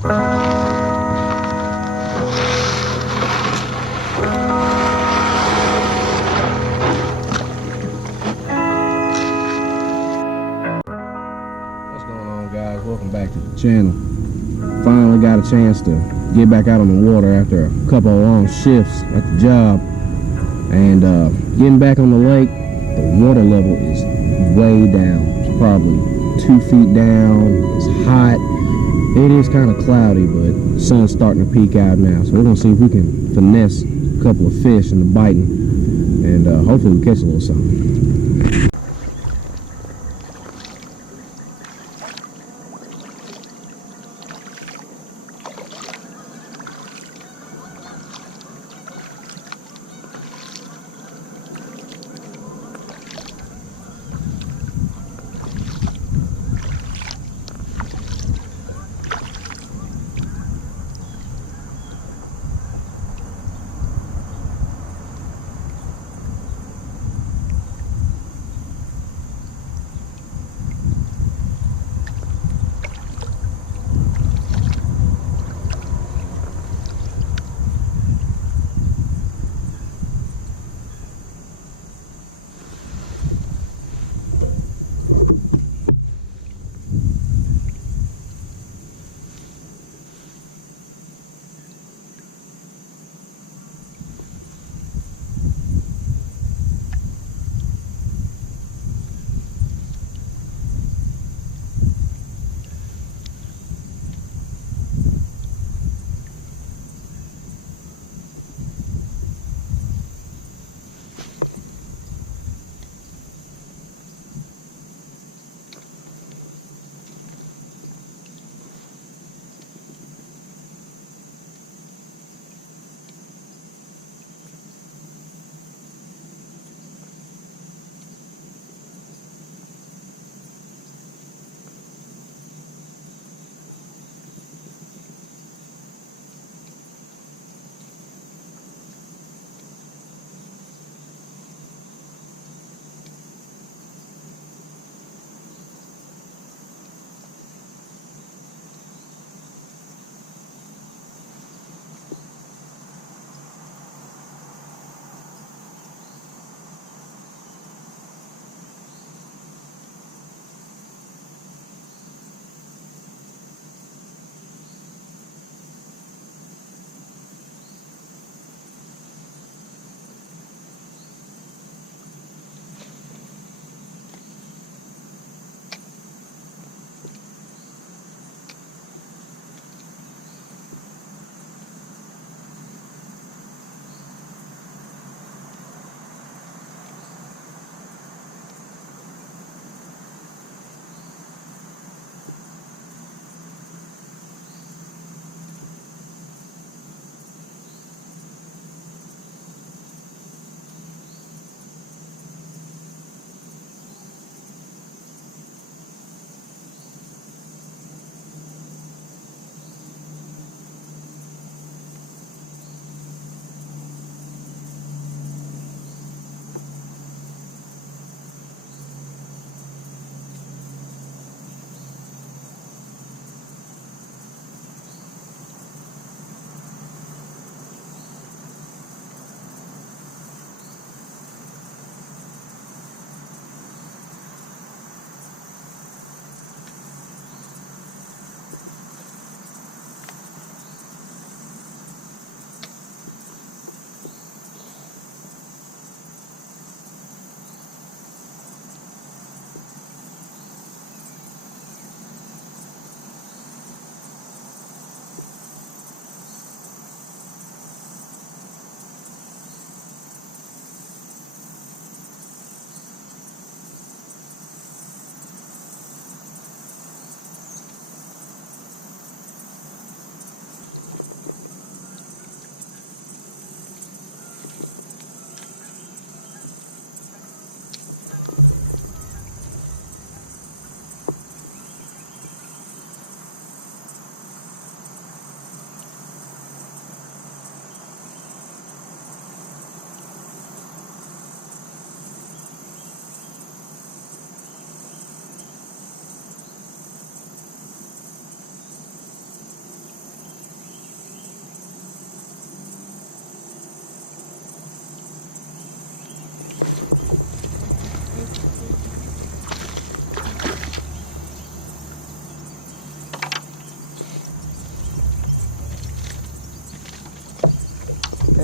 What's going on, guys? Welcome back to the channel. Finally got a chance to get back out on the water after a couple of long shifts at the job. And getting back on the lake, the water level is way down. It's probably 2 feet down. It's hot. It is kind of cloudy, but the sun's starting to peek out now. So we're going to see if we can finesse a couple of fish into biting. And hopefully we catch a little something.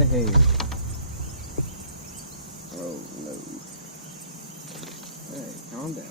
hell? Oh no. Hey, calm down.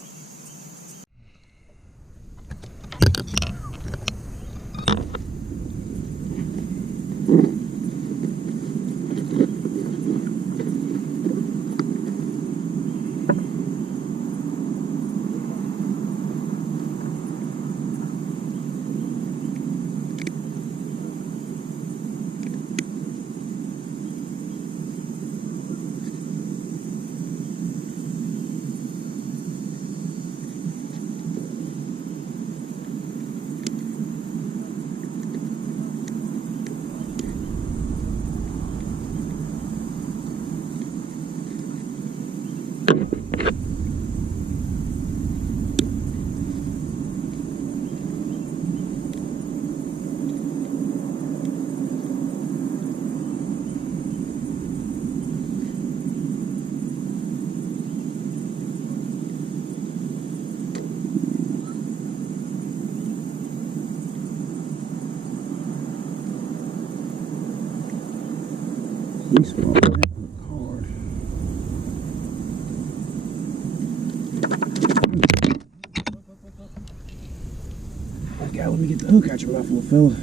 He's swallowed it hard. God, let me get the hook out your mouth, little fella.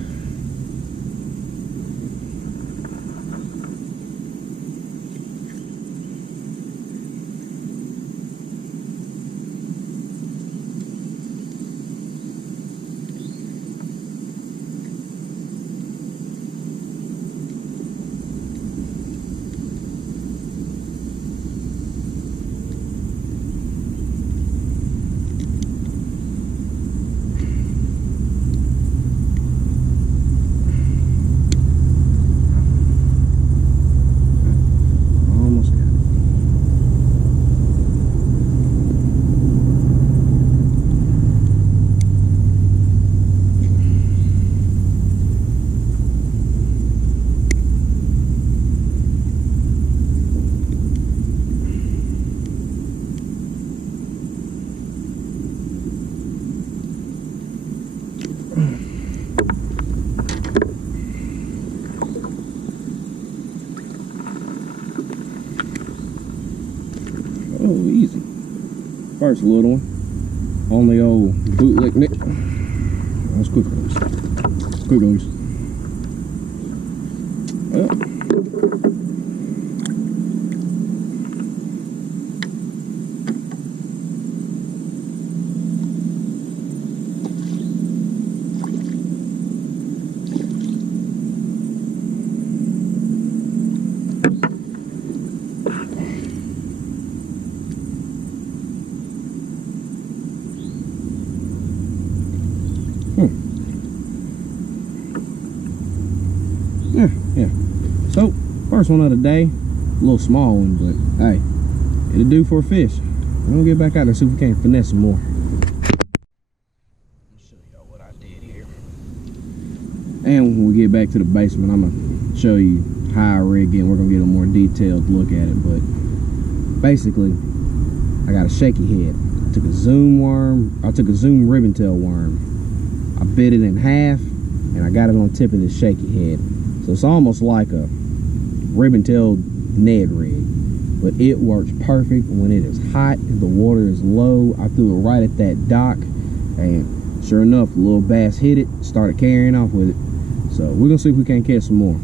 Oh, easy. First little one. On the old bootleg nick. That's quick release. Quick release. Well. Yeah. So, first one of the day, a little small one, but hey, it'll do for a fish. We're gonna get back out there and see if we can't finesse some more. I'll show y'all what I did here. And when we get back to the basement, I'm gonna show you how I rig it. We're gonna get a more detailed look at it, but basically, I got a shaky head. I took a zoom ribbon tail worm. I bit it in half, and I got it on the tip of this shaky head. So it's almost like a ribbon-tailed Ned rig, but it works perfect when it is hot and the water is low. I threw it right at that dock, and sure enough, the little bass hit it, started carrying off with it. So we're gonna see if we can't catch some more.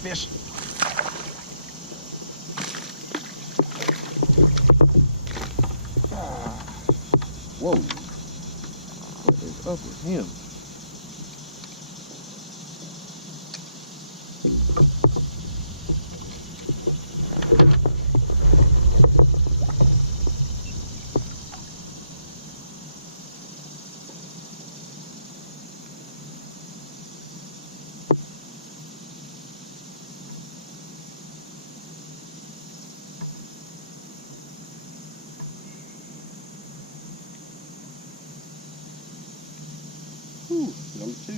Fish. Whoa. What is up with him? Whew, number 2.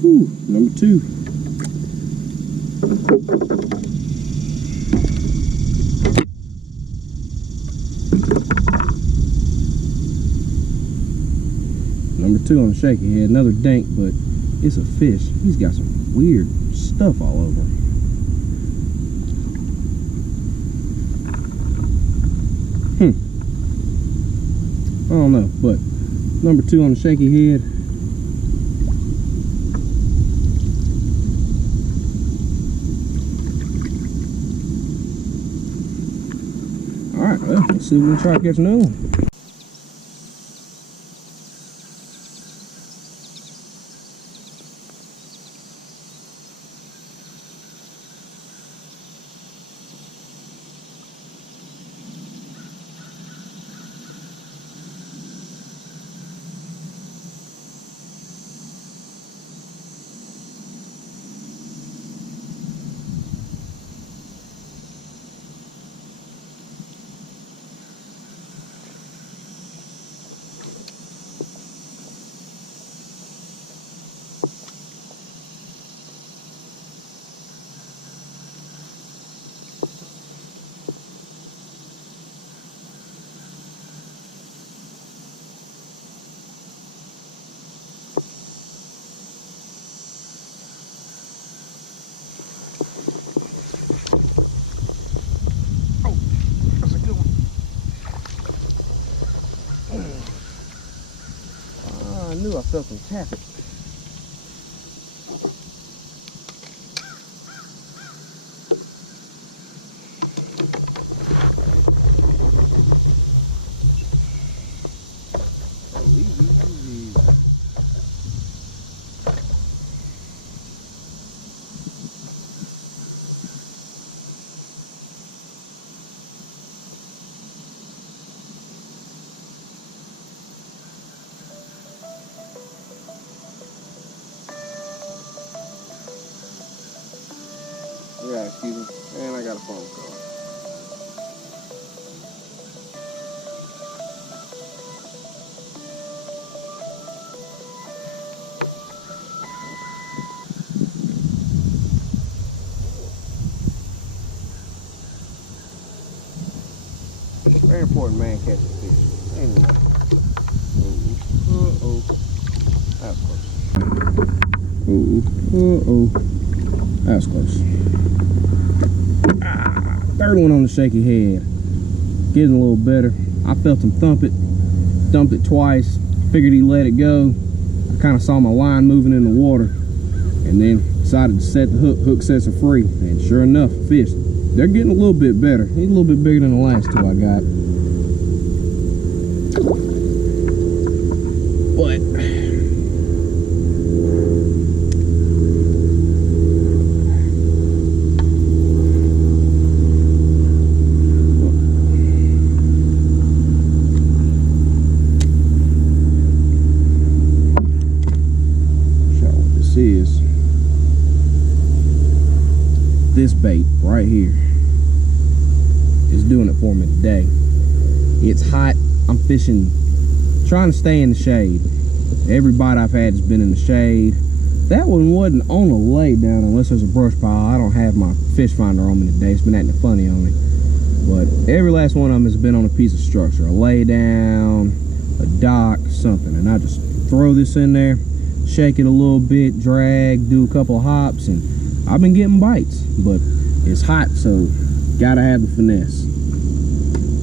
Whew, number 2. Number 2 on the shaky head, another dank, but it's a fish. He's got some weird stuff all over him. I don't know, but number 2 on the shaky head. Alright, well, let's see if we can try to catch another one. I knew I felt him tap it. Yeah, excuse me. And I got a phone call. Very important man catching fish. Anyway. Uh-oh. That's close. Uh-oh. That's close. Third one on the shaky head. Getting a little better. I felt him thump it. Dumped it twice. Figured he let it go. I kind of saw my line moving in the water. And then decided to set the hook. Hook sets are free. And sure enough, fish. They're getting a little bit better. He's a little bit bigger than the last 2 I got. But is this bait right here is doing it for me today. It's hot. I'm fishing, trying to stay in the shade. Every bite I've had has been in the shade. That one wasn't on a lay down unless there's a brush pile. I don't have my fish finder on me today. It's been acting funny on me. But every last one of them has been on a piece of structure, a lay down, a dock, something. And I just throw this in there, shake it a little bit, drag, do a couple of hops, and I've been getting bites. But it's hot, so gotta have the finesse.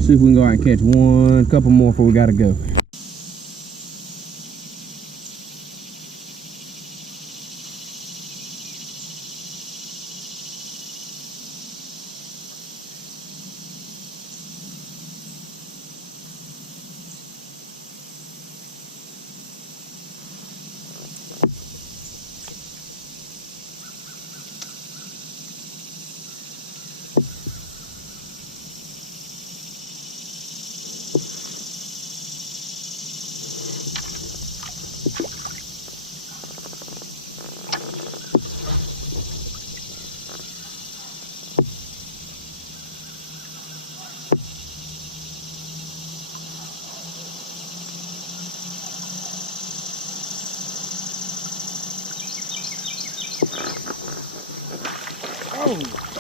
See if we can go out and catch one, couple more before we gotta go. Whoa!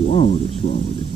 Swallowed it.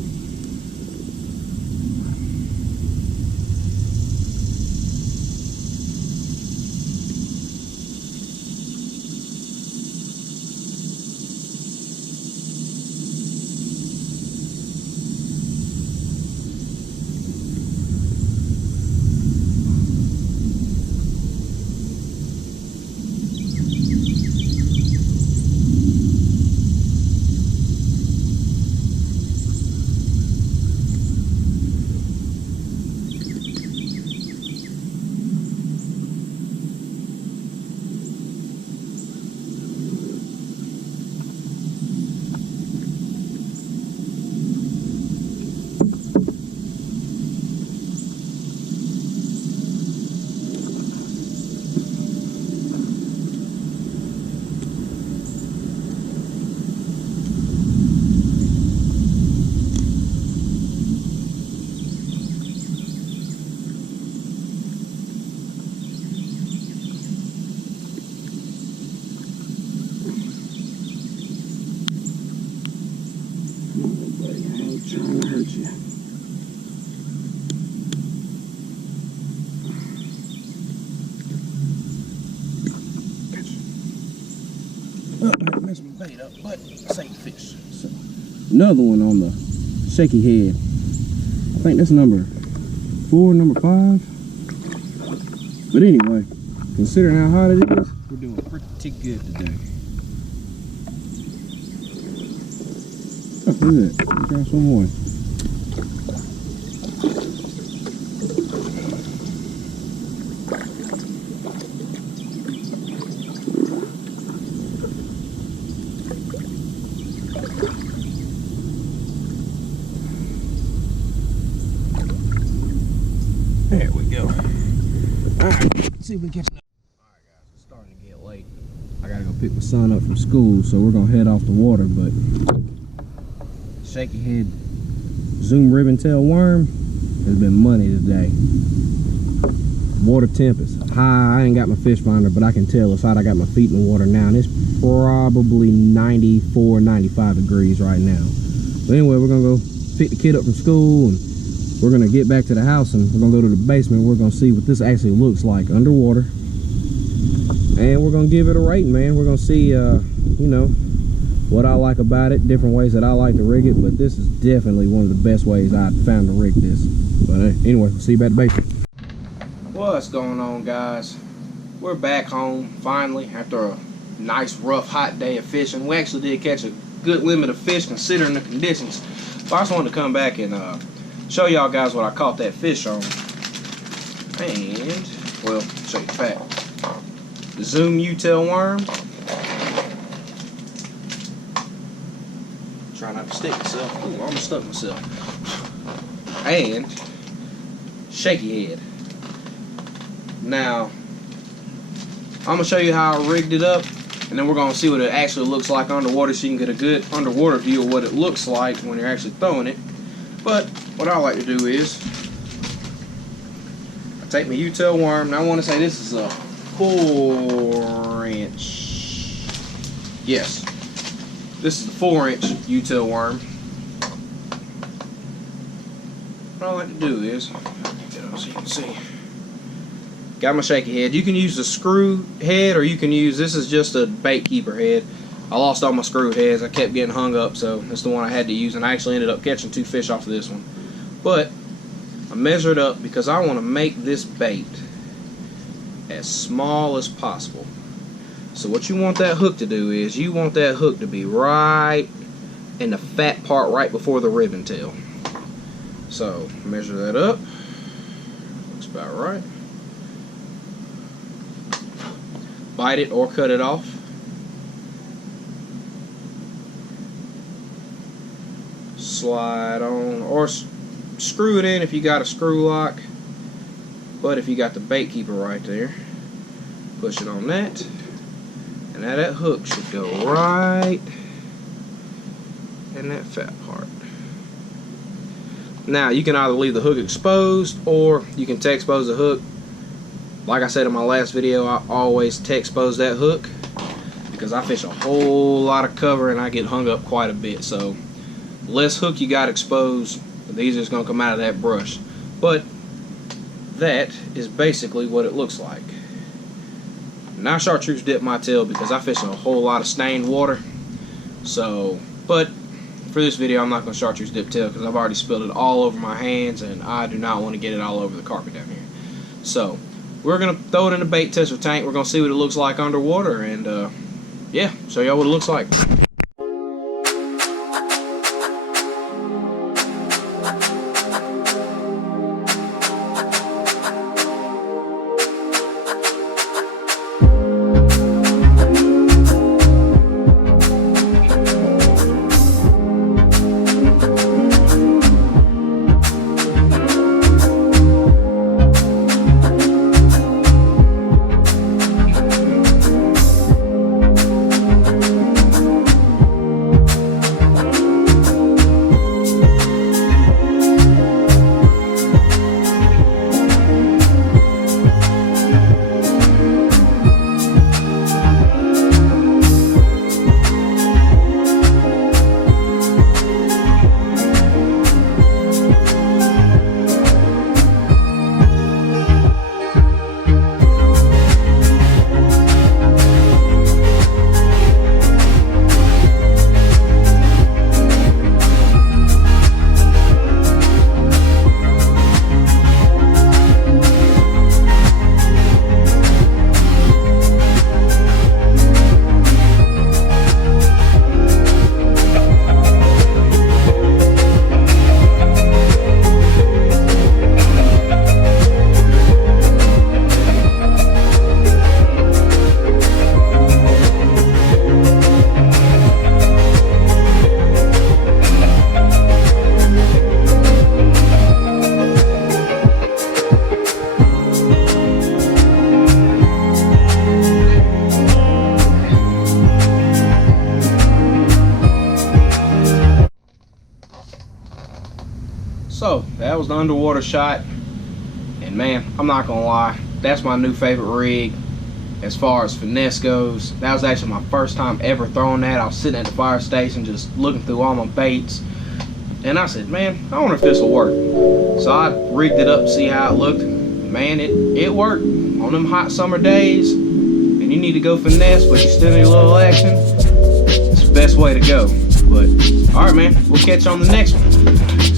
Trying to hurt you. Gotcha. Oh, I messed my bait up, but same fish. So, another one on the shaky head. I think that's number 4, number 5. But anyway, considering how hot it is, we're doing pretty good today. Oh, look at that. Try some more. There we go. Alright, let's see if we can catch it. Alright guys, it's starting to get late. I gotta go pick my son up from school, so we're gonna head off the water, but shaky head zoom ribbon tail worm has been money today. Water temp is high. I ain't got my fish finder, but I can tell it's hot. I got my feet in the water now, and it's probably 94, 95 degrees right now. But anyway, we're gonna go pick the kid up from school, and we're gonna get back to the house, and we're gonna go to the basement. We're gonna see what this actually looks like underwater, and we're gonna give it a rating, man. We're gonna see, you know, what I like about it, different ways that I like to rig it, but this is definitely one of the best ways I've found to rig this. But anyway, we'll see you back at the basement. What's going on, guys? We're back home finally after a nice rough hot day of fishing. We actually did catch a good limit of fish considering the conditions, but I just wanted to come back and show y'all guys what I caught that fish on. And well, show you the fact. The Zoom U-tail worm. Try not to stick myself. Ooh, I almost stuck myself. And shaky head. Now, I'm gonna show you how I rigged it up, and then we're gonna see what it actually looks like underwater, so you can get a good underwater view of what it looks like when you're actually throwing it. But what I like to do is I take my U-tail worm, and I want to say this is a 4-inch. Yes. This is the 4-inch U-tail worm. What I like to do is, so you can see, Got my shaky head. You can use the screw head, or you can use, this is just a bait keeper head. I lost all my screw heads. I kept getting hung up, so that's the one I had to use, and I actually ended up catching 2 fish off of this one. But I measured up because I want to make this bait as small as possible. So what you want that hook to do is, you want that hook to be right in the fat part right before the ribbon tail. So measure that up. Looks about right. Bite it or cut it off. Slide on, or screw it in if you got a screw lock. But if you got the bait keeper right there, push it on that, and now that hook should go right in that fat part. Now you can either leave the hook exposed, or you can T-expose the hook. Like I said in my last video, I always T-expose that hook because I fish a whole lot of cover and I get hung up quite a bit. So less hook you got exposed, the easier it's going to come out of that brush. But that is basically what it looks like. Now I chartreuse dip my tail because I fish a whole lot of stained water. So, but for this video I'm not going to chartreuse dip tail because I've already spilled it all over my hands and I do not want to get it all over the carpet down here. So we're going to throw it in the bait tester tank. We're going to see what it looks like underwater, and yeah, show y'all what it looks like. So that was the underwater shot, and man, I'm not gonna lie, that's my new favorite rig as far as Finesse goes. That was actually my first time ever throwing that. I was sitting at the fire station just looking through all my baits, and I said, man, I wonder if this will work. So I rigged it up to see how it looked. Man, it worked on them hot summer days, and you need to go Finesse but you still need a little action. It's the best way to go. But all right, man, we'll catch you on the next one.